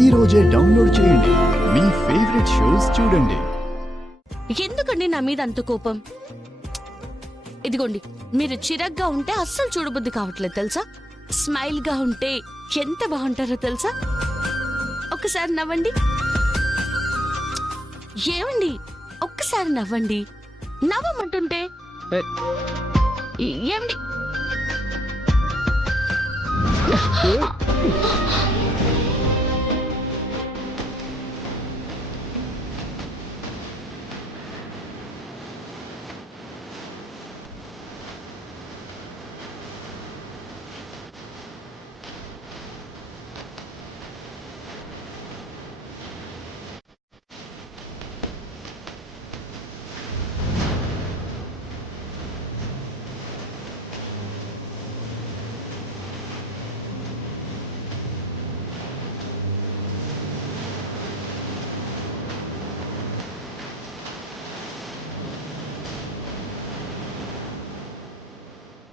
ఈ రోజే డౌన్లోడ్ చేయండి. మీ ఫేవరెట్ షోస్ చూడండి. ఎందుకండి నా మీద అంత కోపం? ఇదిగోండి, మీరు చిరగ్గా ఉంటే అస్సలు చూడబుద్ధి కావట్లేదు తెలుసా. స్మైల్ గా ఉంటే ఎంత బాగుంటారో తెలుసా. ఒక్కసారి నవ్వండి. ఏమండి, ఒక్కసారి నవ్వండి. నవ్వమంటుంటే ఏమండి?